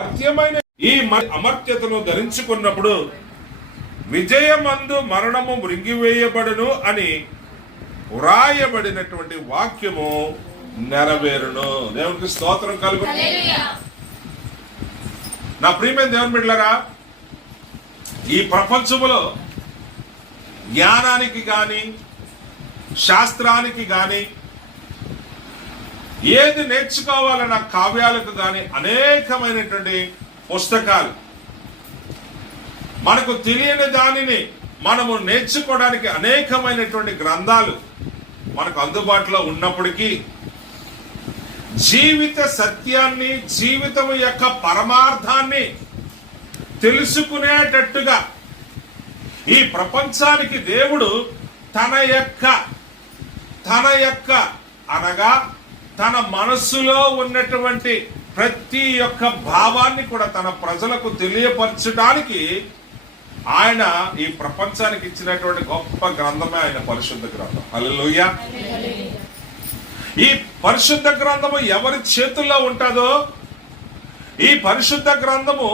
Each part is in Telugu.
సత్యమైన ఈ అమర్త్యతను ధరించుకున్నప్పుడు విజయమందు మరణము మృంగివేయబడును అని వ్రాయబడినటువంటి వాక్యము నెరవేరును. దేవునికి స్తోత్రం కలుగును. నా ప్రియమైన దేవుని బిడ్డలారా, ఈ ప్రపంచములో జ్ఞానానికి గాని శాస్త్రానికి గాని ఏది నేర్చుకోవాలన్న కావ్యాలకు గాని అనేకమైనటువంటి పుస్తకాలు, మనకు తెలియని దానిని మనము నేర్చుకోవడానికి అనేకమైనటువంటి గ్రంథాలు మనకు అందుబాటులో ఉన్నప్పటికీ జీవిత సత్యాన్ని, జీవితం యొక్క పరమార్థాన్ని తెలుసుకునేటట్టుగా ఈ ప్రపంచానికి దేవుడు తన యొక్క అనగా తన మనస్సులో ఉన్నటువంటి ప్రతి ఒక్క భావాన్ని కూడా తన ప్రజలకు తెలియపరచడానికి ఆయన ఈ ప్రపంచానికి ఇచ్చినటువంటి గొప్ప గ్రంథమే ఆయన పరిశుద్ధ గ్రంథం. హల్లెలూయా. ఈ పరిశుద్ధ గ్రంథము ఎవరి చేతుల్లో ఉంటుందో, ఈ పరిశుద్ధ గ్రంథము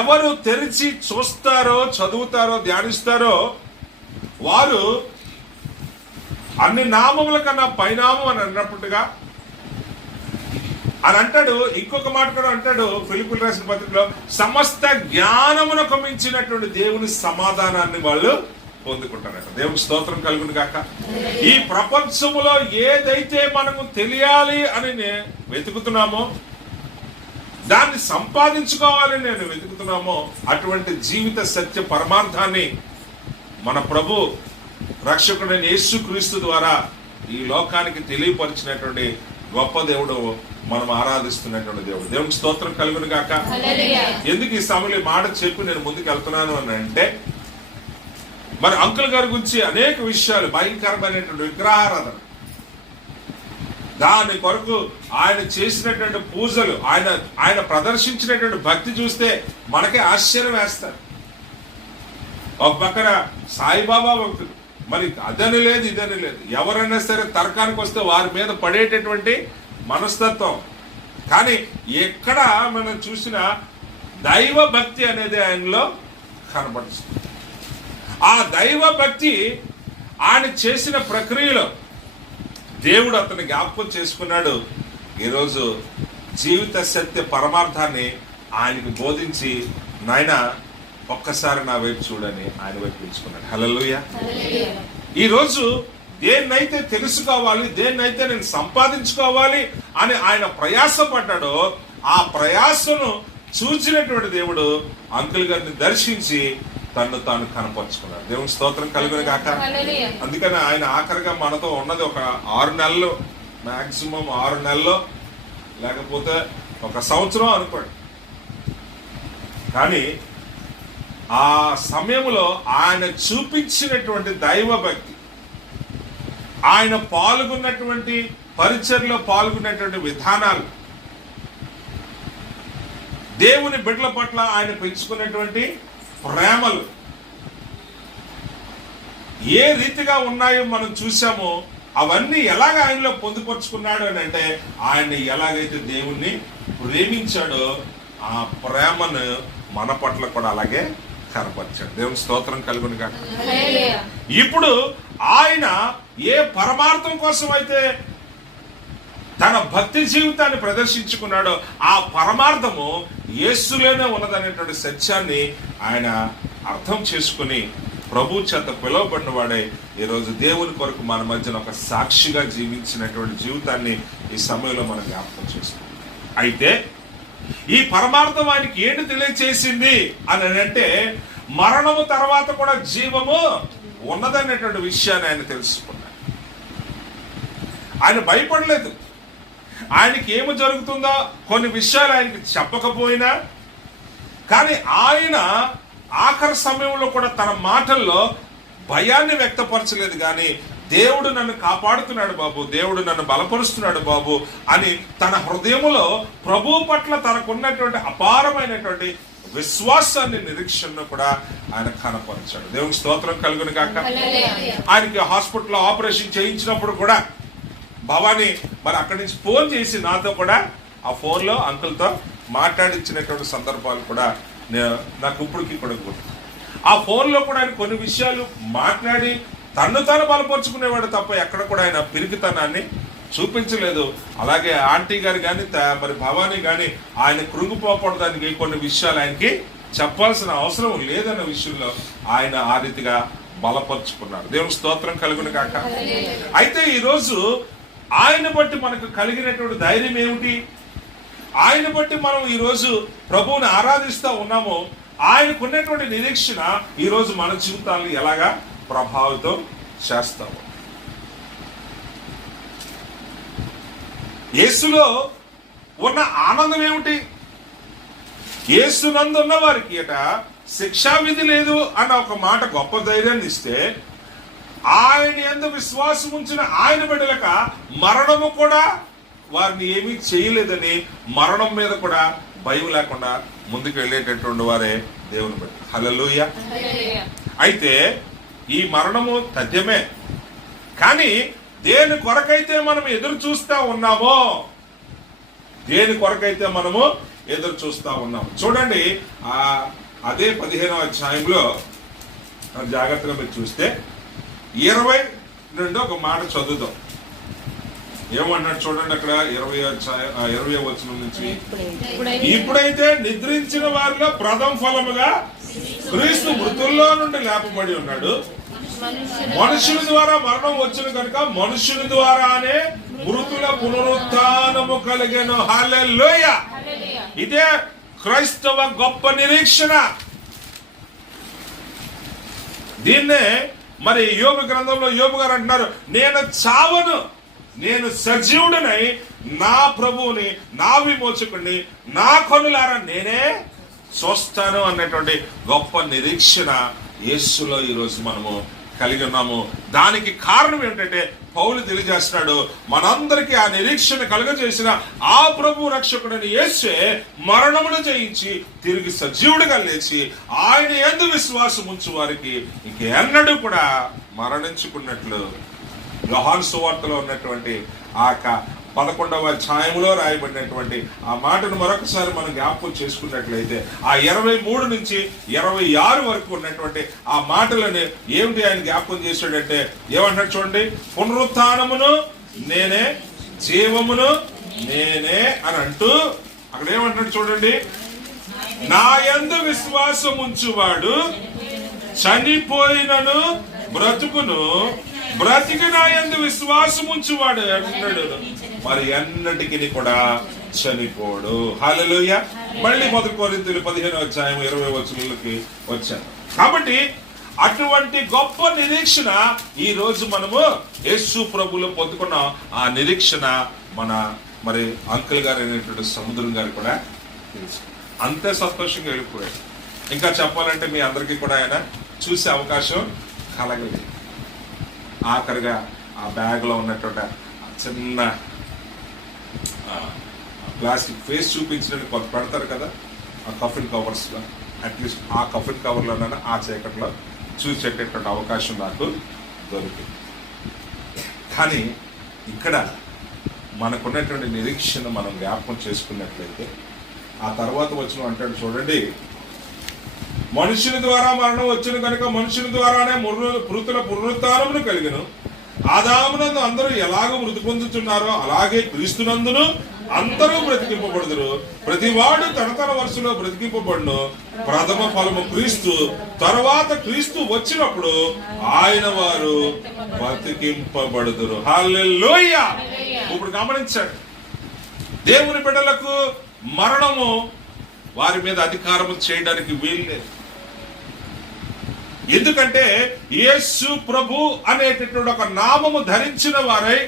ఎవరు తెరిచి చూస్తారో, చదువుతారో, ధ్యానిస్తారో వారు అన్ని నామముల కన్నా పైనామం అని అన్నట్టుగా అని అంటాడు. ఇంకొక మాట కూడా అంటాడు ఫిలిప్పీయులకు రాసిన పత్రికలో, సమస్త జ్ఞానమునకు మించినటువంటి దేవుని సమాధానాన్ని వాళ్ళు పొందుకుంటారట. దేవుని స్తోత్రం కలుగును గాక. ఈ ప్రపంచములో ఏదైతే మనము తెలియాలి అని వెతుకుతున్నామో, దాన్ని సంపాదించుకోవాలని నేను వెతుకుతున్నామో, అటువంటి జీవిత సత్య పరమార్థాన్ని మన ప్రభు రక్షకుడైన యేసుక్రీస్తు ద్వారా ఈ లోకానికి తెలియపరిచినటువంటి గొప్ప దేవుడు, మనం ఆరాధిస్తున్నటువంటి దేవుడు. దేవునికి స్తోత్రం కలుగును గాక. ఎందుకు ఈ సమయంలో మాట చెప్పి నేను ముందుకు వెళ్తున్నాను అని అంటే, మరి అంకుల్ గారి గురించి అనేక విషయాలు, భయంకరమైనటువంటి విగ్రహారాధన, దాని కొరకు ఆయన చేసినటువంటి పూజలు, ఆయన ప్రదర్శించినటువంటి భక్తి చూస్తే మనకే ఆశ్చర్యం వేస్తారు. ఒక పక్కన సాయిబాబా భక్తులు, మరి అదని లేదు ఇదని లేదు, ఎవరైనా సరే తర్కానికి వస్తే వారి మీద పడేటటువంటి మనస్తత్వం. కానీ ఎక్కడ మనం చూసినా దైవ భక్తి అనేది ఆయనలో కనబడుతుంది. ఆ దైవ భక్తి ఆయన చేసిన ప్రక్రియలో దేవుడు అతన్ని జ్ఞాపకం చేసుకున్నాడు. ఈరోజు జీవిత సత్య పరమార్థాన్ని ఆయనకు బోధించి, నాయన ఒక్కసారి నా వైపు చూడని ఆయన వైపు పిలుచుకున్నాడు. హల్లెలూయా. ఈరోజు దేన్నైతే తెలుసుకోవాలి, దేన్నైతే నేను సంపాదించుకోవాలి అని ఆయన ప్రయాసపడ్డాడో, ఆ ప్రయాసను చూచినటువంటి దేవుడు అంకుల్ గారిని దర్శించి తను తాను కనపరుచుకున్నాడు. దేవుని స్తోత్రం కలుగును గాక. అందుకని ఆయన ఆఖరిగా మనతో ఉన్నది ఒక 6 నెలలు, మాక్సిమం 6 నెలలు, లేకపోతే 1 సంవత్సరం అనుకోండి. కానీ ఆ సమయంలో ఆయన చూపించినటువంటి దైవ భక్తి, ఆయన పాల్గొన్నటువంటి పరిచర్లో పాల్గొన్నటువంటి విధానాలు, దేవుని బిడ్డల పట్ల ఆయన పెంచుకున్నటువంటి ప్రేమలు ఏ రీతిగా ఉన్నాయో మనం చూసామో, అవన్నీ ఎలాగ ఆయనలో పొందుపరుచుకున్నాడు అని అంటే, ఆయన్ని ఎలాగైతే దేవుణ్ణి ప్రేమించాడో ఆ ప్రేమను మన పట్ల కూడా అలాగే కనపరిచాడు. దేవుని స్తోత్రం కలుగును గాక. ఇప్పుడు ఆయన ఏ పరమార్థం కోసం అయితే తన భక్తి జీవితాన్ని ప్రదర్శించుకున్నాడో, ఆ పరమార్థము యేసులోనే ఉన్నదనేటువంటి సత్యాన్ని ఆయన అర్థం చేసుకుని ప్రభు చేత పిలువబడిన వాడే ఈరోజు దేవుని కొరకు మన మధ్యన ఒక సాక్షిగా జీవించినటువంటి జీవితాన్ని ఈ సమయంలో మనం జ్ఞాపకం చేసుకున్నాం. అయితే ఈ పరమార్థం ఆయనకి ఏంటి తెలియచేసింది అని అంటే, మరణము తర్వాత కూడా జీవము ఉన్నదనేటువంటి విషయాన్ని ఆయన తెలుసుకున్నాడు. ఆయన భయపడలేదు. ఆయనకి ఏమి జరుగుతుందో కొన్ని విషయాలు ఆయనకి చెప్పకపోయినా, కానీ ఆయన ఆఖరి సమయంలో కూడా తన మాటల్లో భయాన్ని వ్యక్తపరచలేదు. కానీ దేవుడు నన్ను కాపాడుతున్నాడు బాబు, దేవుడు నన్ను బలపరుస్తున్నాడు బాబు అని తన హృదయములో ప్రభు పట్ల తనకున్నటువంటి అపారమైనటువంటి విశ్వాసాన్ని, నిరీక్షణను కూడా ఆయన కనపరిచాడు. దేవునికి స్తోత్రం కలుగును గాక. ఆయనకి హాస్పిటల్లో ఆపరేషన్ చేయించినప్పుడు కూడా భవానీ మరి అక్కడి నుంచి ఫోన్ చేసి నాతో కూడా ఆ ఫోన్లో అంకుల్తో మాట్లాడించినటువంటి సందర్భాలు కూడా నాకు ఇప్పటికీ కూడా గుర్తు. ఆ ఫోన్లో కూడా ఆయన కొన్ని విషయాలు మాట్లాడి తను తాను బలపరుచుకునేవాడు తప్ప ఎక్కడ కూడా ఆయన పిరికితనాన్ని చూపించలేదు. అలాగే ఆంటీ గారు కానీ మరి భవానీ కానీ ఆయన కృంగిపోకూడదానికి కొన్ని విషయాలు ఆయనకి చెప్పాల్సిన అవసరం లేదన్న విషయంలో ఆయన ఆ రీతిగా బలపరుచుకున్నారు. దేవుని స్తోత్రం కలుగును కాక. అయితే ఈరోజు ఆయన బట్టి మనకు కలిగినటువంటి ధైర్యం ఏమిటి? ఆయన బట్టి మనం ఈరోజు ప్రభువుని ఆరాధిస్తూ ఉన్నామో ఆయనకున్నటువంటి నిరీక్షణ ఈరోజు మన జీవితాలను ఎలాగా ప్రభావితం చేస్తాము. యేసులో ఉన్న ఆనందం ఏమిటి? యేసునందున్న వారికి శిక్షా విధి లేదు అన్న ఒక మాట గొప్ప ధైర్యాన్ని ఇస్తే, ఆయన యందు విశ్వాసం ఉంచిన ఆయన బిడ్డలక మరణము కూడా వారిని ఏమీ చేయలేదని మరణం మీద కూడా భయం లేకుండా ముందుకు వెళ్ళేటటువంటి వారే దేవుని బిడ్డ. హల్లెలూయా. అయితే ఈ మరణము తథ్యమే, కానీ దేని కొరకైతే మనం ఎదురు చూస్తా ఉన్నామో, దేని కొరకైతే మనము ఎదురు చూస్తా ఉన్నాము. చూడండి, అదే 15వ అధ్యాయంలో జాగ్రత్తగా మీరు చూస్తే 20 ఒక మాట చదువుదాం. ఏమన్నాడు చూడండి అక్కడ 20వ వచనం నుంచి, ఇప్పుడైతే నిద్రించిన వారిలో ప్రథమ ఫలముగా క్రీస్తు మృతుల్లో నుండి లేపబడి ఉన్నాడు. మనుషుల ద్వారా మరణం వచ్చిన కనుక మనుషుల ద్వారానే మృతుల పునరుత్థానము కలిగెను. హల్లెలూయా. ఇదే క్రైస్తవ గొప్ప నిరీక్షణ. దీన్నే మరి యోబు గ్రంథంలో యోబు గారు అంటున్నారు, నేను చావను, నేను సజీవుడనై నా ప్రభువుని, నా విమోచకుడిని నా కనులారా నేనే చూస్తాను అన్నటువంటి గొప్ప నిరీక్షణ యేసులో ఈరోజు మనము కలిగి ఉన్నాము. దానికి కారణం ఏంటంటే పౌలు తెలియజేస్తున్నాడు, మనందరికీ ఆ నిరీక్షణ కలుగజేసిన ఆ ప్రభు రక్షకుడని యేసే మరణమును జయించి తిరిగి సజీవుడిగా లేచి ఆయన యందు విశ్వాసం ఉంచు వారికి ఇంకెన్నడూ కూడా మరణించుకున్నట్లు యోహాను సువార్తలో ఉన్నటువంటి ఆ 11వ అధ్యాయంలో రాయబడినటువంటి ఆ మాటను మరొకసారి మనం జ్ఞాపకం చేసుకున్నట్లయితే ఆ 23 నుంచి 26 వరకు ఉన్నటువంటి ఆ మాటలను ఏమిటి ఆయన జ్ఞాపకం చేశాడంటే ఏమంటాడు చూడండి, పునరుత్థానమును నేనే, జీవమును నేనే అని అంటూ అక్కడ ఏమంటాడు చూడండి, నా యందు విశ్వాసం ఉంచువాడు చనిపోయినను బ్రతుకును, బ్రతికి నా యందు విశ్వాసం ఉంచువాడు అన్నాడు మరి ఎన్నటికి కూడా చనిపోడు. హల్లెలూయా. మళ్ళీ 1 కొరింథీయులు 15వ అధ్యాయం 20వ వచనంలోకి వచ్చాను. కాబట్టి అటువంటి గొప్ప నిరీక్షణ ఈ రోజు మనము యేసు ప్రభువులో పొందుకున్న ఆ నిరీక్షణ మన మరి అంకుల్ గారు అయినటువంటి సముద్రం గారు కూడా తెలుసు. అంతే సంతోషంగా వెళ్ళిపోయాడు. ఇంకా చెప్పాలంటే మీ అందరికీ కూడా ఆయన చూసే అవకాశం కలగలేదు. ఆఖరిగా ఆ బ్యాగ్ లో ఉన్నటువంటి చిన్న ప్లాస్టిక్ ఫేస్ చూపించినట్టు కొంత పెడతారు కదా ఆ కఫిన్ కవర్స్ లో, అట్లీస్ట్ ఆ కఫిన్ కవర్ లోనైనా ఆ చీకట్లో చూసేటటువంటి అవకాశం నాకు దొరికింది. కానీ ఇక్కడ మనకున్నటువంటి నిరీక్షణ మనం జ్ఞాపకం చేసుకున్నట్లయితే ఆ తర్వాత వచ్చిన అంటాడు చూడండి, మనుషుని ద్వారా మరణం వచ్చిన కనుక మనుషుని ద్వారానే మృతుల పునరుత్థానమును కలిగెను. ఆదామునందు అందరూ ఎలాగో మృతి పొందుతున్నారో అలాగే క్రీస్తునందును అందరూ బ్రతికింపబడుదురు. ప్రతివాడు తన వరుసలో బ్రతికింపబడును. ప్రథమ ఫలము క్రీస్తు, తర్వాత క్రీస్తు వచ్చినప్పుడు ఆయన వారు బ్రతికింపబడుదురు. హల్లెలూయా. ఇప్పుడు గమనించండి, దేవుని బిడ్డలకు మరణము వారి మీద అధికారము చేయడానికి వీల్లేదు. ఎందుకంటే యేసు ప్రభు అనేటటువంటి ఒక నామము ధరించిన వారై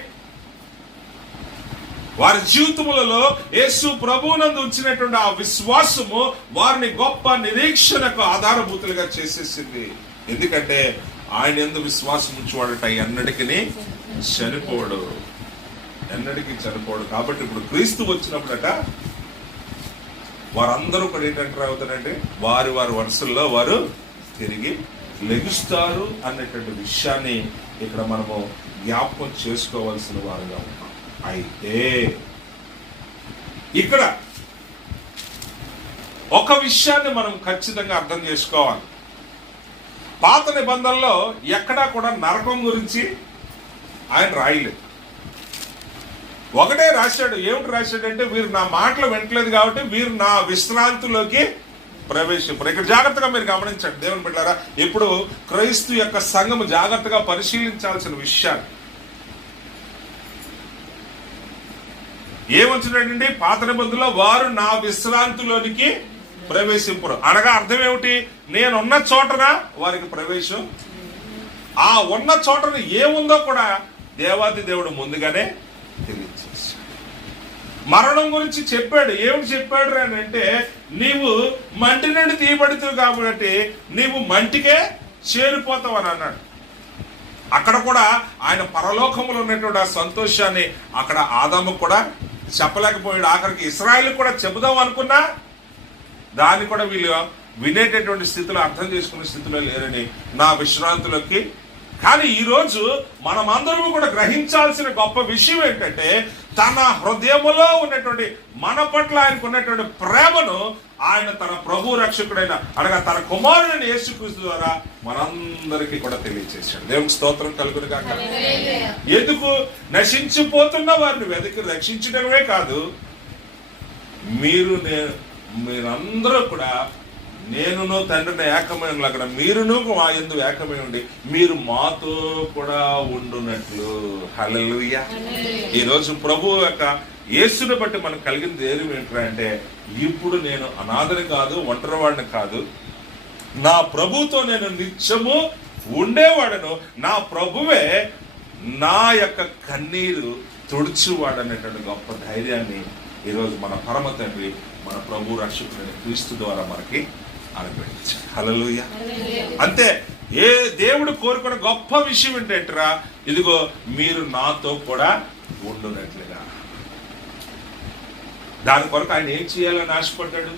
వారి జీవితములలో యేసు ప్రభువునందు ఉంచినటువంటి ఆ విశ్వాసము వారిని గొప్ప నిరీక్షణకు ఆధారభూతులుగా చేసేసింది. ఎందుకంటే ఆయన యందు విశ్వాసం ఉంచేవాడట ఎన్నటికీ చనిపోడు, ఎన్నటికీ చనిపోడు. కాబట్టి ఇప్పుడు క్రీస్తు వచ్చినప్పుడట వారందరూ కూడా ఏంటంటారు అవుతారంటే వారి వరుసల్లో వారు తిరిగి లెగుస్తారు అన్నటువంటి విషయాన్ని ఇక్కడ మనము జ్ఞాపకం చేసుకోవాల్సిన వారుగా ఉన్నాం. అయితే ఇక్కడ ఒక విషయాన్ని మనం ఖచ్చితంగా అర్థం చేసుకోవాలి. పాత నిబంధనలో ఎక్కడా కూడా నరకం గురించి ఆయన రాయలేదు. ఒకటే రాశాడు. ఏమిటి రాశాడంటే, వీరు నా మాటలు వింటలేదు కాబట్టి వీరు నా విశ్రాంతిలోకి ప్రవేశింపరు. ఇక్కడ జాగ్రత్తగా మీరు గమనించండి దేవుని బిడ్డలారా. ఇప్పుడు క్రైస్తు యొక్క సంఘము జాగ్రత్తగా పరిశీలించాల్సిన విషయాలు ఏమొచ్చినట్టండి, పాత నిబంధనలో వారు నా విశ్రాంతిలోనికి ప్రవేశింపరు అనగా అర్థం ఏమిటి, నేనున్న చోటన వారికి ప్రవేశం. ఆ ఉన్న చోటన ఏముందో కూడా దేవాది దేవుడు ముందుగానే తెలియజేశాడు. మరణం గురించి చెప్పాడు. ఏమిటి చెప్పాడు అని అంటే, నీవు మంటి నుండి తీయబడుతుంది కాబట్టి నీవు మంటికే చేరిపోతావు అని అన్నాడు. అక్కడ కూడా ఆయన పరలోకములో ఉన్నటువంటి ఆ సంతోషాన్ని అక్కడ ఆదాము కూడా చెప్పలేకపోయాడు. ఆఖరికి ఇశ్రాయేలు కూడా చెబుదాం అనుకున్నా దాన్ని కూడా వీళ్ళు వినేటటువంటి స్థితిలో, అర్థం చేసుకునే స్థితిలో లేరని నా విశ్రాంతిలోకి. కానీ ఈరోజు మనమందరం కూడా గ్రహించాల్సిన గొప్ప విషయం ఏంటంటే, తన హృదయములో ఉన్నటువంటి మన పట్ల ఆయనకు ఉన్నటువంటి ప్రేమను ఆయన తన ప్రభు రక్షకుడైన అనగా తన కుమారుడైన యేసుక్రీస్తు ద్వారా మనందరికీ కూడా తెలియజేశాడు. దేవునికి స్తోత్రం కలుగును గాక. ఎందుకు? నశించిపోతున్న వారిని వెతికి రక్షించడమే కాదు, మీరందరూ కూడా నేనును తండ్రిని ఏకమైన అక్కడ మీరును మా యందు ఏకమై ఉండి మీరు మాతో కూడా ఉండునట్లు. హల్లెలూయా. ఈరోజు ప్రభు యొక్క యేసుని బట్టి మనకు కలిగిన ధైర్యం ఏంటంటే, ఇప్పుడు నేను అనాథని కాదు, ఒంటరివాడిని కాదు, నా ప్రభుతో నేను నిత్యము ఉండేవాడను, నా ప్రభువే నా యొక్క కన్నీరు తుడుచువాడనేటువంటి గొప్ప ధైర్యాన్ని ఈరోజు మన పరమ తండ్రి మన ప్రభు రక్షకుడైన క్రీస్తు ద్వారా మనకి అనుగ్రహించాడు. హల్లెలూయా. అంతే. ఏ దేవుడు కోరుకున్న గొప్ప విషయం ఏంటంటరా, ఇదిగో మీరు నాతో కూడా ఉండునట్లుగా. దాని కొరకు ఆయన ఏం చేయాలని ఆశపడ్డాడు?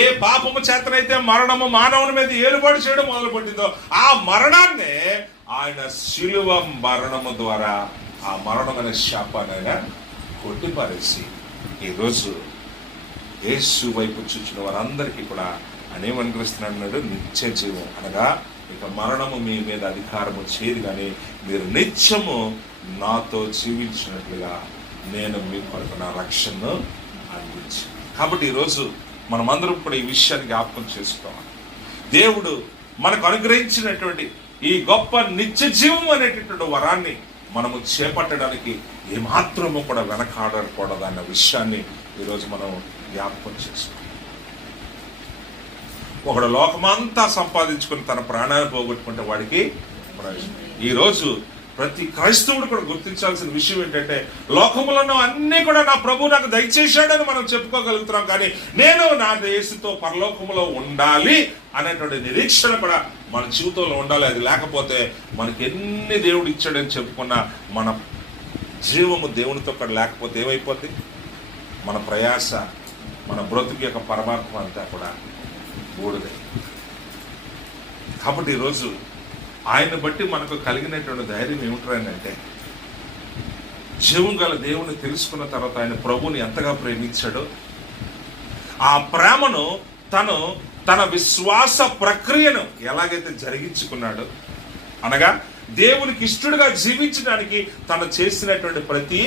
ఏ పాపము చేతనైతే మరణము మానవుని మీద ఏలుబడి చేయడం మొదలుపెట్టిందో ఆ మరణాన్నే ఆయన శిలువ మరణము ద్వారా ఆ మరణం అనే శాపాన్ని ఆయన కొట్టిపారేసి ఈరోజు యేసు వైపు చూచిన వారందరికీ కూడా ఆయన ఏమనుగ్రహిస్తున్నాడు? నిత్య జీవం. అనగా ఇక మరణము మీ మీద అధికారము చేయదు, కానీ మీరు నిత్యము నాతో జీవించినట్లుగా నేను మీ కొరకు నా రక్షణను అందించాను. కాబట్టి ఈరోజు మనమందరం కూడా ఈ విషయాన్ని జ్ఞాపకం చేసుకోవాలి. దేవుడు మనకు అనుగ్రహించినటువంటి ఈ గొప్ప నిత్య జీవం అనేటటువంటి వరాన్ని మనము చేపట్టడానికి ఏమాత్రము కూడా వెనకాడకూడదు అన్న విషయాన్ని ఈరోజు మనం జ్ఞాపకం చేసుకోవాలి. ఒకడు లోకమంతా సంపాదించుకుని తన ప్రాణాన్ని పోగొట్టుకుంటే వాడికి ప్రయోజనం. ఈరోజు ప్రతి క్రైస్తవుడు కూడా గుర్తించాల్సిన విషయం ఏంటంటే, లోకములను అన్ని కూడా నా ప్రభు నాకు దయచేశాడని మనం చెప్పుకోగలుగుతున్నాం, కానీ నేను నా యేసుతో పరలోకములో ఉండాలి అనేటువంటి నిరీక్షణ కూడా మన జీవితంలో ఉండాలి. అది లేకపోతే మనకి ఎన్ని దేవుడు ఇచ్చాడని చెప్పుకున్నా మన జీవము దేవునితో కూడా లేకపోతే ఏమైపోద్ది? మన ప్రయాస, మన బ్రతుకు యొక్క పరమాత్మ అంతా కూడా బూడిదే. కాబట్టి ఈరోజు ఆయన బట్టి మనకు కలిగినటువంటి ధైర్యం ఏమిటంటే, జీవం గల దేవుని తెలుసుకున్న తర్వాత ఆయన ప్రభుని ఎంతగా ప్రేమించాడో ఆ ప్రేమను తన విశ్వాస ప్రక్రియను ఎలాగైతే జరిగించుకున్నాడో, అనగా దేవునికి ఇష్టడుగా జీవించడానికి తను చేసినటువంటి ప్రతి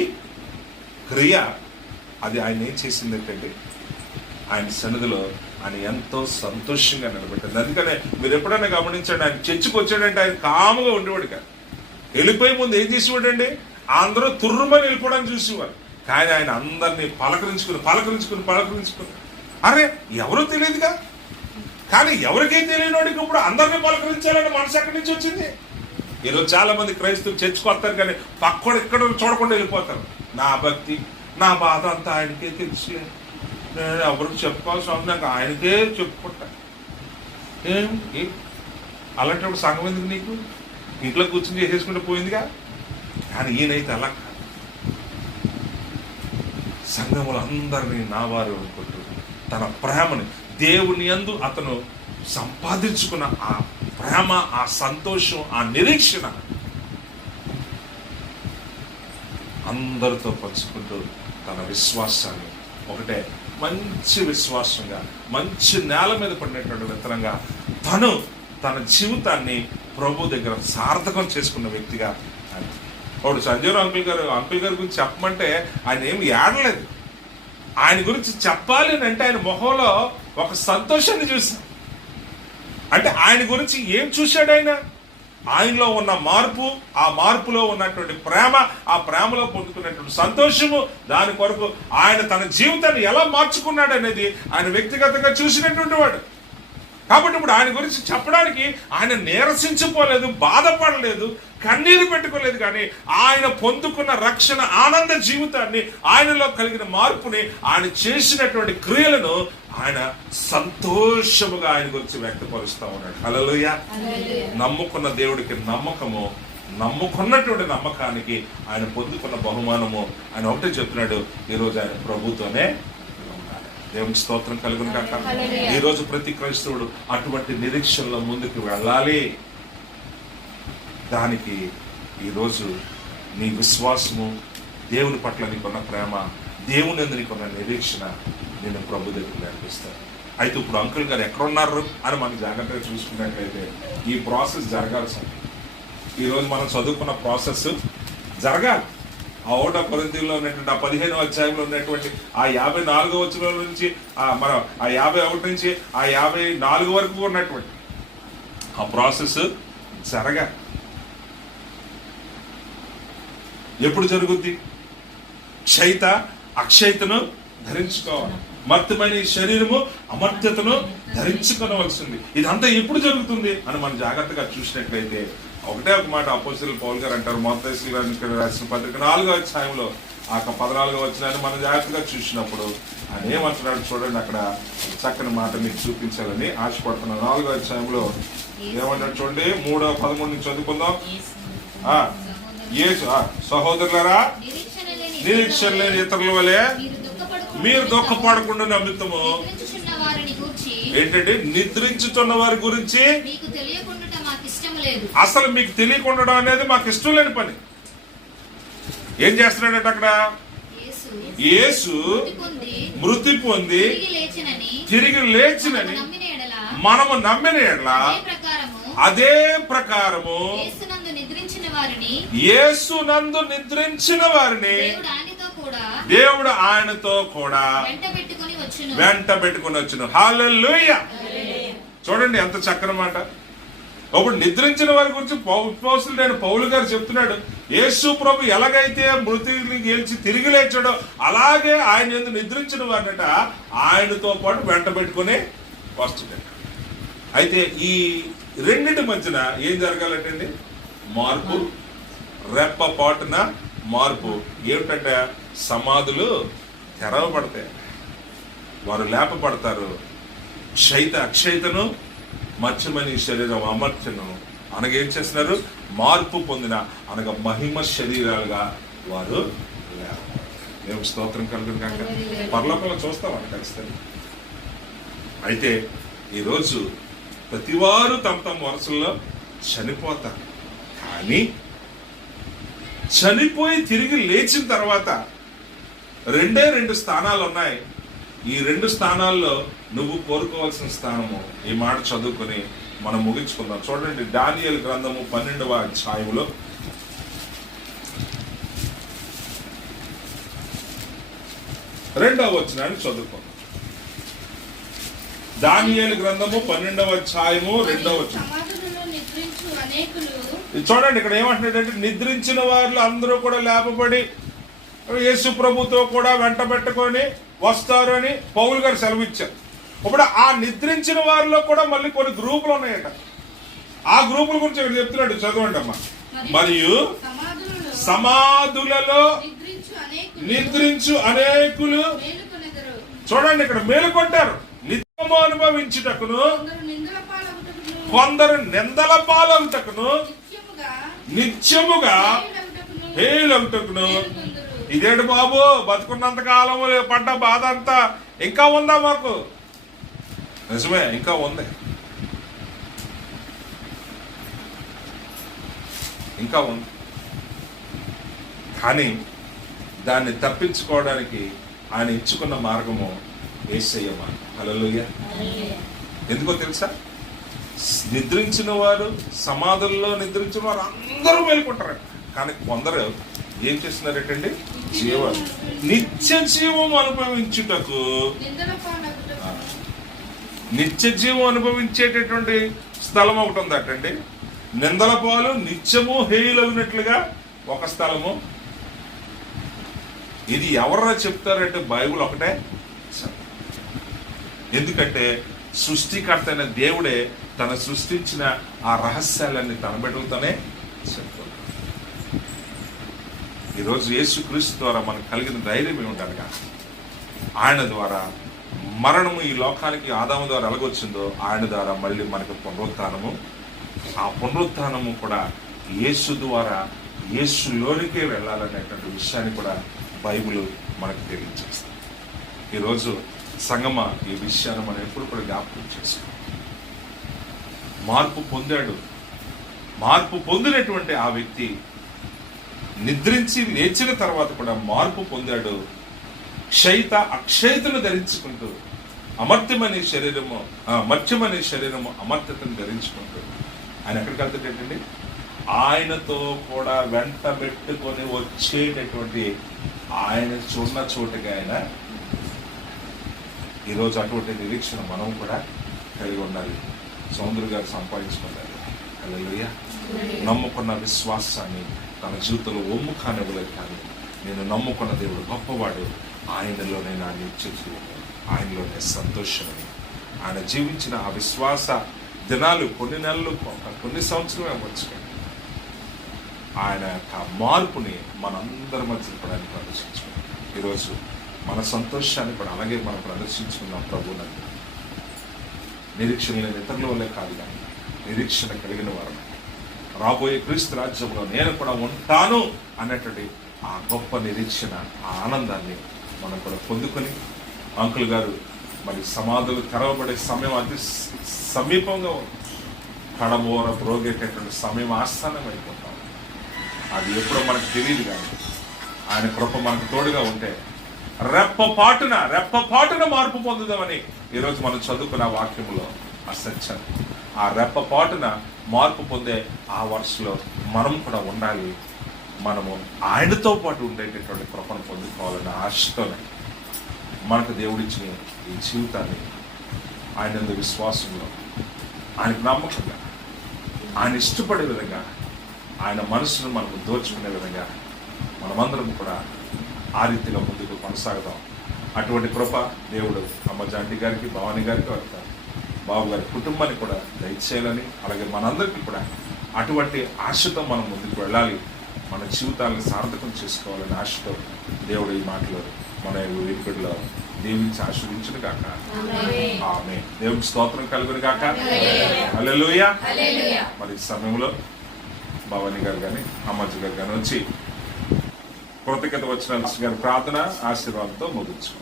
క్రియ అది ఆయన ఏం చేసింది ఏంటంటే, ఆయన సన్నిధిలో ఆయన ఎంతో సంతోషంగా నిలబెట్టింది. అందుకనే మీరు ఎప్పుడైనా గమనించండి, ఆయన చర్చికి వచ్చాడంటే ఆయన కాముగా ఉండేవాడు కాదు. వెళ్ళిపోయే ముందు ఏం చేసేవాడండి? అందరూ తుర్రుమని వెళ్ళిపోవడానికి చూసేవారు. కానీ ఆయన అందరినీ పలకరించుకుని అరే ఎవరో తెలియదుగా, కానీ ఎవరికేం తెలియనోడికి ఇప్పుడు అందరినీ పలకరించాలని మనసు ఎక్కడి నుంచి వచ్చింది? ఈరోజు చాలా మంది క్రైస్తవులు చర్చికి వస్తారు, కానీ పక్కడు ఇక్కడ చూడకుండా వెళ్ళిపోతారు. నా భక్తి, నా బాధ అంతా ఆయనకే తెలుసులే, నేను ఎవరికి చెప్పుకోవాల్సిన నాకు ఆయనకే చెప్పుకుంటా. ఏం అలాంటప్పుడు సంఘం ఎందుకు నీకు? ఇంట్లో కూర్చొని చేసేసుకుంటే పోయిందిగా. కానీ ఈయనైతే అలా కాదు. సంఘములందరినీ నా వారు అనుకుంటూ తన ప్రేమని దేవుని యందు అతను సంపాదించుకున్న ఆ ప్రేమ, ఆ సంతోషం, ఆ నిరీక్షణ అందరితో పంచుకుంటూ తన విశ్వాసాన్ని ఒకటే, మంచి విశ్వాసంగా మంచి నేల మీద పడినటువంటి విత్తనంగా తన జీవితాన్ని ప్రభు దగ్గర సార్థకం చేసుకున్న వ్యక్తిగా ఆయన. ఒకడు సంజయ్ అంకుల్ గారి గురించి చెప్పమంటే ఆయన ఏమి ఏడలేదు. ఆయన గురించి చెప్పాలి అని అంటే ఆయన మొహంలో ఒక సంతోషాన్ని చూశాను. అంటే ఆయన గురించి ఏం చూశాడు ఆయనలో ఉన్న మార్పు, ఆ మార్పులో ఉన్నటువంటి ప్రేమ, ఆ ప్రేమలో పొందుకున్నటువంటి సంతోషము, దాని కొరకు ఆయన తన జీవితాన్ని ఎలా మార్చుకున్నాడు అనేది ఆయన వ్యక్తిగతంగా చూసినటువంటి వాడు. కాబట్టి ఇప్పుడు ఆయన గురించి చెప్పడానికి ఆయన నీరసించిపోలేదు, బాధపడలేదు, కన్నీరు పెట్టుకోలేదు. కానీ ఆయన పొందుకున్న రక్షణ ఆనంద జీవితాన్ని, ఆయనలో కలిగిన మార్పుని, ఆయన చేసినటువంటి క్రియలను ఆయన సంతోషముగా ఆయన గురించి వ్యక్తపరుస్తా ఉన్నాడు. హల్లెలూయా. నమ్ముకున్న దేవుడికి నమ్మకము, నమ్ముకున్నటువంటి నమ్మకానికి ఆయన పొందుకున్న బహుమానము. ఆయన ఒకటే చెప్తున్నాడు, ఈరోజు ఆయన ప్రభుతోనే దేవుని స్తోత్రం కలుగును కాక. ఈరోజు ప్రతి క్రైస్తవుడు అటువంటి నిరీక్షణలో ముందుకు వెళ్ళాలి. దానికి ఈరోజు నీ విశ్వాసము, దేవుని పట్ల నీకున్న ప్రేమ, దేవుని అందు నీకున్న నిరీక్షణ నేను ప్రభు దగ్గర నేర్పిస్తాను. అయితే ఇప్పుడు అంకుల్ గారు ఎక్కడున్నారు అని మనం జాగ్రత్తగా చూసుకున్నట్లయితే ఈ ప్రాసెస్ జరగాల్సింది. ఈరోజు మనం చదువుకున్న ప్రాసెస్ జరగాలి. ఆ 1 కొరింథీయుల్లో ఉన్నటువంటి ఆ 15వ అధ్యాయంలో ఉన్నటువంటి ఆ 54వ వచనం నుంచి మనం ఆ 51 నుంచి ఆ 54 వరకు ఉన్నటువంటి ఆ ప్రాసెస్ జరగాలి. ఎప్పుడు జరుగుద్ది? క్షయిత అక్షయితను ధరించుకోవాలి, మర్త్యమైన ఈ శరీరము అమర్త్యతను ధరించుకోవలసింది. ఇదంతా ఎప్పుడు జరుగుతుంది అని మనం జాగ్రత్తగా చూసినట్లయితే ఒకటే ఒక మాట అపోస్తలుడు పౌలు గారు అంటారు. మత్తయి రాసిన పత్రిక 4వ అధ్యాయంలో ఆ 14వ వచనాన్ని మనం జాగ్రత్తగా చూసినప్పుడు ఆయన ఏమంటున్నాడు చూడండి. అక్కడ చక్కని మాట మీకు చూపించాలని ఆశపడుతున్నాను. 4వ అధ్యాయంలో ఏమంటాడు చూడండి. 3:13 నుంచి చదువుకుందాం. సహోదరులారా, నిరీక్షణ లేని ఇతరుల వలె మీరు దుఃఖపడకుండా నిమిత్తము ఏంటంటే నిద్రించుతున్న వారి గురించి అసలు మీకు తెలియకుండా అనేది మాకు ఇష్టం లేని పని. ఏం చేస్తున్నాడంటే అక్కడ యేసు మృతి పొంది తిరిగి లేచినని మనము నమ్మిన ఎడల అదే ప్రకారము యేసునందు నిద్రించిన వారిని దేవుడు ఆయనతో కూడా వెంట పెట్టుకుని వచ్చును. హల్లెలూయా. చూడండి ఎంత చక్కని మాట. అప్పుడు నిద్రించిన వారి గురించి అపోస్తలుడైన పౌలు గారు చెప్తున్నాడు. యేసు ప్రభు ఎలాగైతే మృతిని గెలిచి తిరిగి లేచాడో అలాగే ఆయన యందు నిద్రించిన వారినట ఆయనతో పాటు వెంట పెట్టుకుని వస్తున్నాడు. అయితే ఈ రెండింటి మధ్యన ఏం జరగాలంటే మార్పు, రెప్పపాటున మార్పు. ఏమిటంటే సమాధులు తెరవబడతాయి, వారు లేపబడతారు. క్షయిత అక్షయితను, మత్స్యమని శరీరం అమర్చను అనగా ఏం చేస్తున్నారు? మార్పు పొందిన అనగా మహిమ శరీరాలుగా వారు దేవుని స్తోత్రం కలుగును కాక. పరలోకంలో చూస్తామని ఖచ్చితంగా. అయితే ఈరోజు ప్రతివారు తమ వరుసల్లో చనిపోతారు. కానీ చనిపోయి తిరిగి లేచిన తర్వాత 2 స్థానాలు ఉన్నాయి. ఈ 2 స్థానాల్లో నువ్వు కోరుకోవాల్సిన స్థానము. ఈ మాట చదువుకొని మనం ముగించుకుందాం. చూడండి, దానియేలు గ్రంథము 12వ అధ్యాయంలో 2వ వచనాన్ని చదువుకుందాం. దానియేలు గ్రంథము 12వ అధ్యాయము 2వ వచనం. చూడండి, ఇక్కడ ఏమంటున్నాడంటే నిద్రించిన వారు అందరూ కూడా లేపబడి యేసు ప్రభుతో కూడా వెంట పెట్టుకొని వస్తారు అని పౌలు గారు సెలవిచ్చారు. ఇప్పుడు ఆ నిద్రించిన వారిలో కూడా మళ్ళీ కొన్ని గ్రూపులు ఉన్నాయట. ఆ గ్రూపుల గురించి ఇక్కడ చెప్తున్నాడు, చదవండి అమ్మా. మరియు సమాధులలో నిద్రించు అనేకులు. చూడండి, ఇక్కడ మేలుకొంటారు. నిత్యము అనుభవించుటకును, కొందరు నిందల పాలవుటకును, నిత్యముగా హేళవుటకును. ఇదేంటి బాబు, బతుకున్నంత కాలం పడ్డ బాధ అంతా ఇంకా ఉందా మాకు? నిజమే, ఇంకా ఉంది, ఇంకా ఉంది. కానీ దాన్ని తప్పించుకోవడానికి ఆయన ఎంచుకున్న మార్గము యేసయ్య మార్గం. హల్లెలూయా. ఎందుకో తెలుసా? నిద్రించిన వారు, సమాధుల్లో నిద్రించిన వారు అందరూ మేలుకుంటారు. కానీ కొందరు ఏం చేస్తున్నారటండి? నిత్య జీవం అనుభవించుటకు, నిత్య జీవం అనుభవించేటటువంటి స్థలం ఒకటి ఉందటండి. నిందల పాలు నిత్యము హేయులగినట్లుగా ఒక స్థలము. ఇది ఎవరన్నా చెప్తారంటే బైబిల్ ఒకటే. ఎందుకంటే సృష్టికర్త అయిన దేవుడే తన సృష్టించిన ఆ రహస్యాలన్నీ తన బిడ్డలతోనే చెప్తాడు. ఈరోజు యేసుక్రీస్తు ద్వారా మనకు కలిగిన ధైర్యం ఏమిటనగా, ఆయన ద్వారా మరణము ఈ లోకానికి ఆదాము ద్వారా ఎలాగొచ్చిందో ఆయన ద్వారా మళ్ళీ మనకు పునరుత్థానము. ఆ పునరుత్థానము కూడా యేసు ద్వారా యేసులోనికే వెళ్ళాలనేటువంటి విషయాన్ని కూడా బైబిల్ మనకు తెలియజేస్తుంది. ఈరోజు సంగమ ఈ విషయాన్ని మనం ఎప్పుడు కూడా జ్ఞాపకం చేసుకోవాలి. మార్పు పొందాడు. మార్పు పొందినటువంటి ఆ వ్యక్తి నిద్రించి లేచిన తర్వాత కూడా మార్పు పొందాడు. అక్షయతను ధరించుకుంటూ అమర్త్యమనే శరీరము, మత్స్యమనే శరీరము అమర్త్యతను ధరించుకుంటూ ఆయన ఎక్కడికి వెళ్తాడేంటండి? ఆయనతో కూడా వెంట పెట్టుకొని వచ్చేటటువంటి ఆయన చూన్న చోటుకి ఆయన. ఈరోజు అటువంటి నిరీక్షణ మనం కూడా కలిగి ఉండాలి. సౌందర్య గారు సంపాదించుకున్నారు. హల్లెలూయా. నమ్ముకున్న విశ్వాసాన్ని తన జీవితంలో ఒమ్ము కానివ్వలేదు. కానీ నేను నమ్ముకున్న దేవుడు గొప్పవాడు, ఆయనలోనే నా నిత్య జీవము, ఆయనలోనే సంతోషమని ఆయన జీవించిన ఆ విశ్వాస దినాలు కొన్ని నెలలు, కొన్ని సంవత్సరమే అవ్వచ్చు. ఆయన యొక్క మార్పుని మనందరి మధ్య కూడా ప్రదర్శించుకున్నాం. ఈరోజు మన సంతోషాన్ని కూడా అలాగే మనం ప్రదర్శించుకున్నాం. ప్రభువునందు నిరీక్షణ లేని ఇతరుల వల్లే కాదు, కానీ నిరీక్షణ కలిగిన వారు రాబోయే క్రీస్తు రాజ్యంలో నేను కూడా ఉంటాను అన్నటువంటి ఆ గొప్ప నిరీక్షణ, ఆ ఆనందాన్ని మనం కూడా పొందుకొని, అంకుల్ గారు మరి సమాధులు తెరవబడే సమయం అతి సమీపంగా కడబోర బ్రోగేటటువంటి సమయం ఆస్థానం అయిపోతాం. అది ఎప్పుడో మనకు తెలియదు, కానీ ఆయన కృప మనకు తోడుగా ఉంటే రెప్పపాటున మార్పు పొందుదామని ఈరోజు మనం చదువుకున్న వాక్యంలో ఆ సత్యం. ఆ రెప్పపాటున మార్పు పొందే ఆ వరుసలో మనం కూడా ఉండాలి. మనము ఆయనతో పాటు ఉండేటటువంటి కృపను పొందుకోవాలన్న ఆశతోనే మనకు దేవుడిచ్చిన ఈ జీవితాన్ని ఆయన విశ్వాసంలో, ఆయనకు నమ్మకంగా, ఆయన ఇష్టపడే విధంగా, ఆయన మనసును మనకు దోచుకునే విధంగా మనమందరం కూడా ఆ రీతిగా ముందుకు కొనసాగుదాం. అటువంటి కృప దేవుడు అమ్మ జాంటి గారికి, భవానీ గారికి, బాబు గారి కుటుంబాన్ని కూడా దయచేయాలని, అలాగే మనందరికీ కూడా అటువంటి ఆశతో మనం ముందుకు వెళ్ళాలి, మన జీవితాలను సార్థకం చేసుకోవాలని ఆశతో దేవుడు ఈ మాటలు మన వీరిలో దీవించి ఆశీర్వదించును గాక. ఆమేన్. దేవునికి స్తోత్రం కలుగును గాక. హల్లెలూయా. మరి ఈ సమయంలో భవానీ గారు కానీ, అమ్మాజీ గారు కానీ వచ్చి కృతజ్ఞత వచ్చిన గారి ప్రార్థన ఆశీర్వాదంతో ముగించు.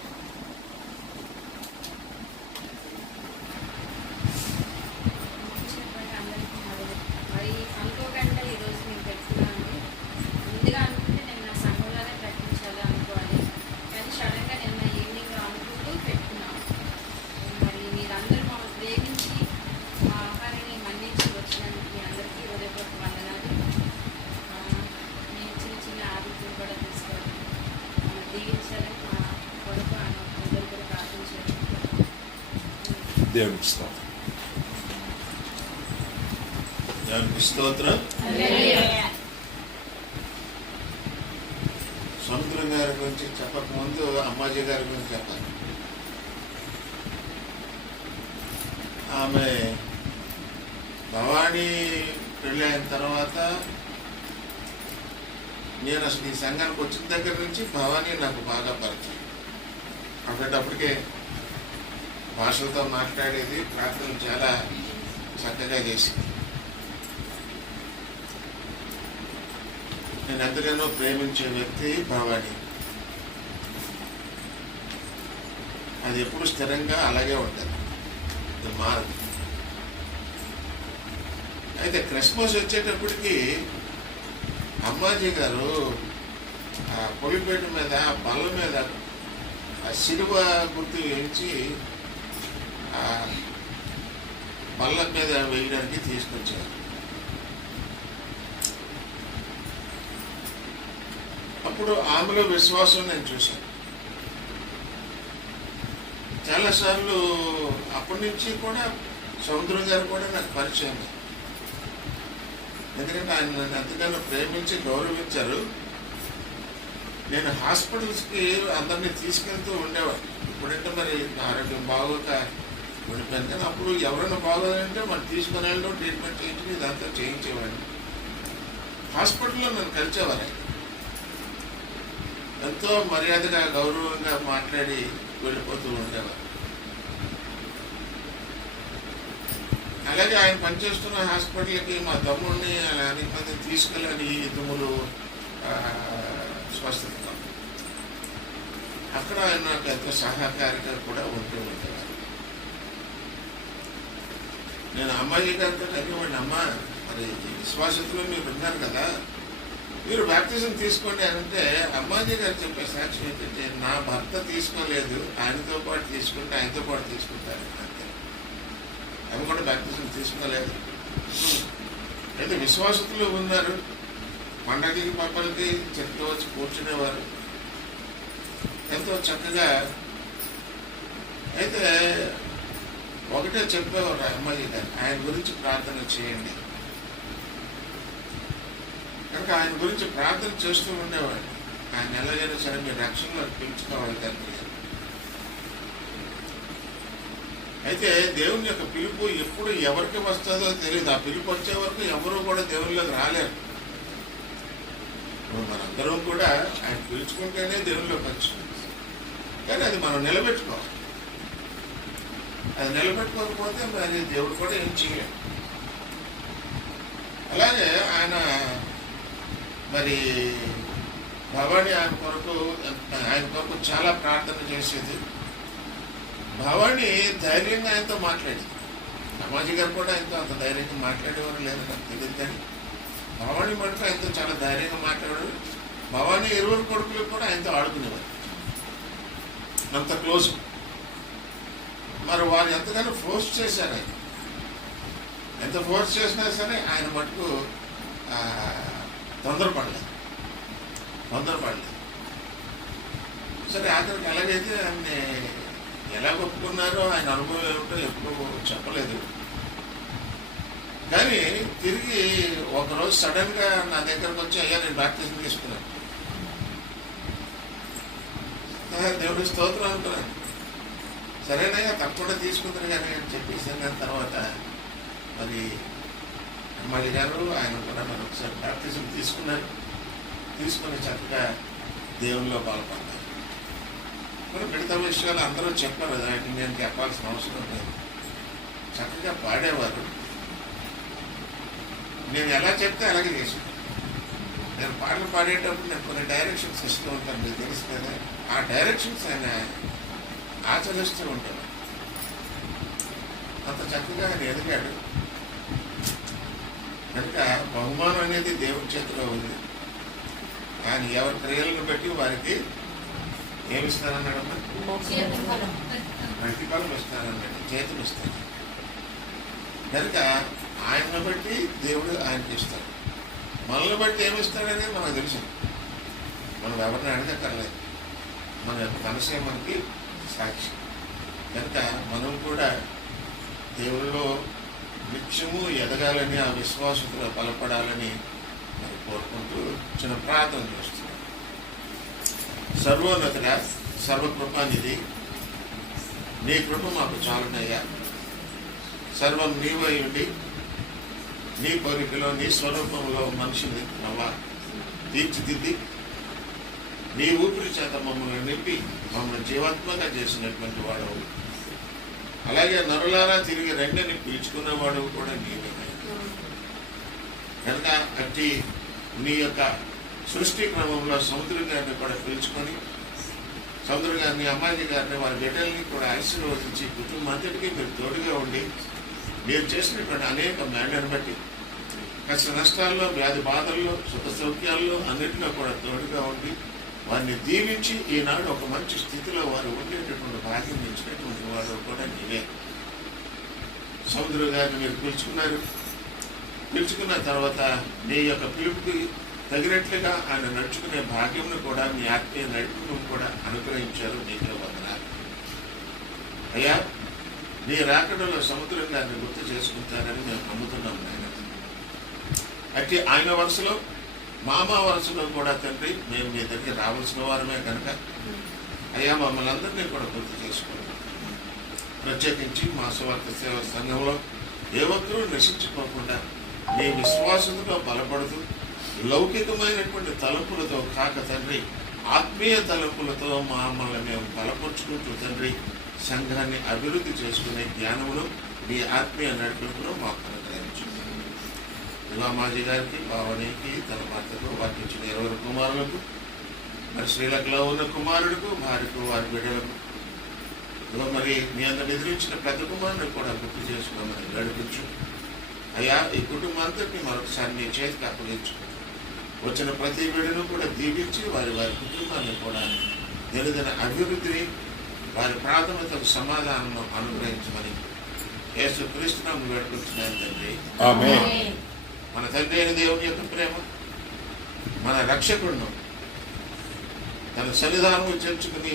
దేవునికి స్తోత్రం. దేవునికి స్తోత్రం. సముద్రం గారి గురించి చెప్పకముందు అమ్మాజీ గారి గురించి చెప్పాలి. ఆమె భవానీ పెళ్ళి అయిన తర్వాత నేను అసలు ఈ సంఘానికి వచ్చిన దగ్గర నుంచి భవానీ నాకు బాగా పరిచయం. అప్పటికే భాషలతో మాట్లాడేది, ప్రార్థనలు చాలా చక్కగా చేసింది. నేను ఎంతగానో ప్రేమించే వ్యక్తి భవానీ. అది ఎప్పుడు స్థిరంగా అలాగే ఉంటుంది, ఇది మారదు. అయితే క్రిస్మస్ వచ్చేటప్పటికి అమ్మాజీ గారు ఆ పొలిపేట మీద, బల్ల మీద ఆ సిలువ గుర్తు వేయించి ఆ బల్ల మీద వేయడానికి తీసుకొచ్చారు. అప్పుడు ఆమెలో విశ్వాసం నేను చూశాను. చాలాసార్లు అప్పటి నుంచి కూడా సముద్రం గారు కూడా నాకు పరిచయం. ఎందుకంటే ఆయన నన్ను ఎంతగానో ప్రేమించి గౌరవించారు. నేను హాస్పిటల్స్కి అందరినీ తీసుకెళ్తూ ఉండేవాడు. ఇప్పుడంటే మరి నా ఆరోగ్యం బాగోక ఉండిపోయాను, కానీ అప్పుడు ఎవరైనా బాగోదంటే మనం తీసుకుని వెళ్ళడం, ట్రీట్మెంట్ చేయించి ఇదంతా చేయించేవాడిని. హాస్పిటల్లో నన్ను కలిసేవారు. ఆయన ఎంతో మర్యాదగా గౌరవంగా మాట్లాడి వెళ్ళిపోతూ ఉండేవారు. అలాగే ఆయన పనిచేస్తున్న హాస్పిటల్కి మా తమ్ముడిని అనేక మందిని తీసుకెళ్ళని తుమ్ములు స్వస్థత అక్కడ ఆయన నాకు ఎంతో సహకారిగా కూడా ఉంటూ ఉండేవారు. నేను అమ్మాయి గారితో అనేవాడిని, అమ్మ మరి విశ్వాసంలో మీరు ఉన్నారు కదా, మీరు బాప్తిజం తీసుకోండి అంటే అమ్మాజీ గారు చెప్పే సాక్షి ఏంటంటే నా భర్త తీసుకోలేదు, ఆయనతో పాటు తీసుకుంటే ఆయనతో పాటు తీసుకుంటారు అంతే. ఆమె కూడా బాప్తిజం తీసుకోలేదు. అయితే విశ్వాసతులు ఉన్నారు. పండగకి పబ్బలకి చెప్తూ వచ్చి కూర్చునేవారు ఎంతో చక్కగా. అయితే ఒకటే చెప్పేవారు అమ్మాజీ గారు, ఆయన గురించి ప్రార్థన చేయండి. కనుక ఆయన గురించి ప్రార్థన చేస్తూ ఉండేవాడు. ఆయన ఎలాగైనా సరే మీరు రక్షణలో పిలుచుకోవాలి తండ్రి. అయితే దేవుని యొక్క పిలుపు ఎప్పుడు ఎవరికి వస్తుందో తెలియదు. ఆ పిలుపు వచ్చే వరకు ఎవరు కూడా దేవునిలోకి రాలేరు. మనందరం కూడా ఆయన పిలుచుకుంటేనే దేవునిలోకి వచ్చాం. కానీ అది మనం నిలబెట్టుకోవాలి. అది నిలబెట్టుకోకపోతే మరి దేవుడు కూడా ఏం చేయలేడు. అలాగే ఆయన మరి భవాని ఆయన కొరకు చాలా ప్రార్థన చేసేది. భవాని ధైర్యంగా ఆయనతో మాట్లాడేది. అమ్మాజీ గారు కూడా ఆయనతో అంత ధైర్యంగా మాట్లాడేవారు లేదు నాకు తెలియదు, కానీ భవాని మటుకు ఆయనతో చాలా ధైర్యంగా మాట్లాడారు. భవాని ఇరువురు కొడుకులు కూడా ఆయనతో ఆడుకునేవారు, అంత క్లోజ్. మరి వారు ఎంతగానో ఫోర్స్ చేశారు. ఆయన ఎంత ఫోర్స్ చేసినా సరే ఆయన మటుకు తొందరపడలేదు. సరే ఆఖరికి ఎలాగైతే ఆయన్ని ఎలా ఒప్పుకున్నారో ఆయన అనుభవం ఏమిటో ఎప్పుడు చెప్పలేదు. కానీ తిరిగి ఒకరోజు సడన్గా నా దగ్గరకు వచ్చి, అయ్యా నేను బాప్తిజం తీసుకున్నాను. దేవుడి స్తోత్రం అనుకున్నాను. సరేనయ్యా తప్పకుండా తీసుకుంటాను కానీ అని చెప్పేసి దాని తర్వాత మరి అమ్మాయి గారు ఆయన కూడా మరి ఒకసారి బాప్తిజం తీసుకున్నారు. తీసుకుని చక్కగా దేవునిలో పాల్పడ్డారు. మరి మిగతా విషయాలు అందరూ చెప్పారు, దానికి నేను చెప్పాల్సిన అవసరం లేదు. చక్కగా పాడేవారు. నేను ఎలా చెప్తే అలాగే చేశాను. నేను పాటలు పాడేటప్పుడు నేను కొన్ని డైరెక్షన్స్ ఇస్తూ ఉంటాను, మీకు తెలుసు కదా. ఆ డైరెక్షన్స్ ఆయన ఆచరిస్తూ ఉంటాను. అంత చక్కగా ఆయన ఎదిగాడు. కనుక బహుమానం అనేది దేవుడి చేతిలో ఉంది. ఆయన ఎవరి క్రియలను బట్టి వారికి ఏమిస్తానన్నాడమ్మా? ప్రతిఫలం ఇస్తానన్నాడు, చేతులు ఇస్తాడు. కనుక ఆయన్ని బట్టి దేవుడు ఆయనకి ఇస్తాడు. మనల్ని బట్టి ఏమిస్తాడనేది మనకు తెలుసు. మనం ఎవరిని అడగక్కర్లేదు. మన యొక్క మనసే మనకి సాక్షి. కనుక మనం కూడా దేవుళ్ళలో నిత్యము ఎదగాలని, ఆ విశ్వాసంలో బలపడాలని మరి కోరుకుంటూ చిన్న ప్రార్థన చేస్తున్నాం. సర్వోన్నతుడా, సర్వకృపానిధి, నీ కృప మాకు చాలునయ్యా. సర్వం నీవై ఉండి నీ కోరికలో నీ స్వరూపంలో మనిషిని నవ్వా తీర్చిదిద్ది నీ ఊపిరి చేత మమ్మల్ని నింపి మమ్మల్ని జీవాత్మగా చేసినటువంటి వాడు. అలాగే నరులారా తిరిగి రెండని పిలుచుకున్నవాడు కూడా నీవే. కనుక అట్టి నీ యొక్క సృష్టి క్రమంలో సముద్రం గారిని కూడా పిలుచుకొని, సముద్రం గారిని, అమ్మాయి గారిని, వారి బిడ్డల్ని కూడా ఆశీర్వదించి కుటుంబం అంతటికీ మీరు తోడుగా ఉండి మీరు చేసినటువంటి అనేక మేళ్లను బట్టి కష్ట నష్టాల్లో, వ్యాధి బాధల్లో, సుఖ సౌఖ్యాల్లో అన్నింటిలో కూడా తోడుగా ఉండి వారిని దీవించి ఈనాడు ఒక మంచి స్థితిలో వారు ఉండేటటువంటి భాగ్యం ఇచ్చినటువంటి వాడు కూడా నీవే. సముద్ర గారిని మీరు పిలుచుకున్న తర్వాత నీ యొక్క పిలుపుకి తగినట్లుగా ఆయన నడుచుకునే భాగ్యంను కూడా మీ ఆత్మీయ నడిపింపును కూడా అనుగ్రహించారు. నీకే వందనాలు అయ్యా. నీ రాకడలో సముద్రం గారిని గుర్తు చేసుకుంటారని మేము నమ్ముతున్నాం నాయన. అయితే ఆయన వరుసలో మామ వరుసలో కూడా తండ్రి మేము మీ దగ్గర రావాల్సిన వారమే కనుక అయ్యా మమ్మల్ని అందరినీ కూడా గుర్తు చేసుకోండి. ప్రత్యేకించి మా సువార్త సేవ సంఘంలో ఏ ఒక్కరూ నశించుకోకుండా నీ విశ్వాసంలో బలపడుతూ లౌకికమైనటువంటి తలుపులతో కాక తండ్రి ఆత్మీయ తలుపులతో మమ్మల్ని మేము బలపరుచుకుంటూ తండ్రి సంఘాన్ని అభివృద్ధి చేసుకునే జ్ఞానమును మీ ఆత్మీయ నడిపింపును మాకు అనుగ్రహించండి. యువామాజీ గారికి, భావనికి, తన భర్తకు, వారికి ఇచ్చిన 20 కుమారులకు, మరి శ్రీలంకలో ఉన్న కుమారుడికు, భార్యకు, వారి బిడ్డలకు మరి మీ అందరు ఎదిరించిన పెద్ద కుమారుని కూడా గుర్తు చేసుకోమని నడిపించు అయ్యా. ఈ కుటుంబాంతటిని మరొకసారి మీ చేతికి అప్పగించుకుంటూ వచ్చిన ప్రతి బిడ్డను కూడా దీవించి వారి కుటుంబాన్ని కూడా దినదిన అభివృద్ధిని, వారి ప్రాథమిక సమాధానం అనుగ్రహించమని యేసుక్రీస్తు నామమున వేడుకుంటున్నాను తండ్రి. ఆమేన్. మన తండ్రి అయిన దేవుని యొక్క ప్రేమ, మన రక్షకుడును తన సన్నిధానము చేర్చుకుని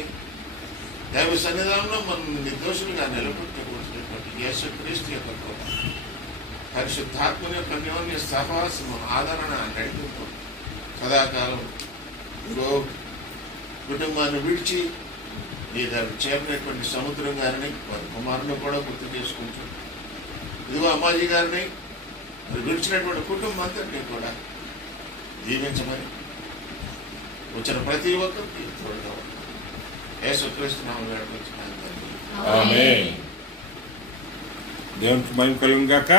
దైవ సన్నిధానంలో మనం నిర్దోషులుగా నిలబెట్టుకోవాల్సినటువంటి యేసుక్రీస్తు యొక్క కృప, పరిశుద్ధాత్మని యొక్క అన్యోన్య సహవాసము, ఆదరణ, నడిపింపు సదాకాలం ఇంకో కుటుంబాన్ని విడిచి మీ దగ్గర చేరినటువంటి సముద్రం గారిని, వారి కుమారుని కూడా గుర్తు చేసుకుంటూ ఇదిగో అమ్మాజీ గారిని మరి విడిచినటువంటి కుటుంబం అంతటినీ కూడా దీవించమని వచ్చిన ప్రతి ఒక్కరికి తోడుగా యేసుక్రీస్తు నామమున వేడుకుంటున్నాను తండ్రి. ఆమేన్. దేవునికి మహిమ కలుగును గాక.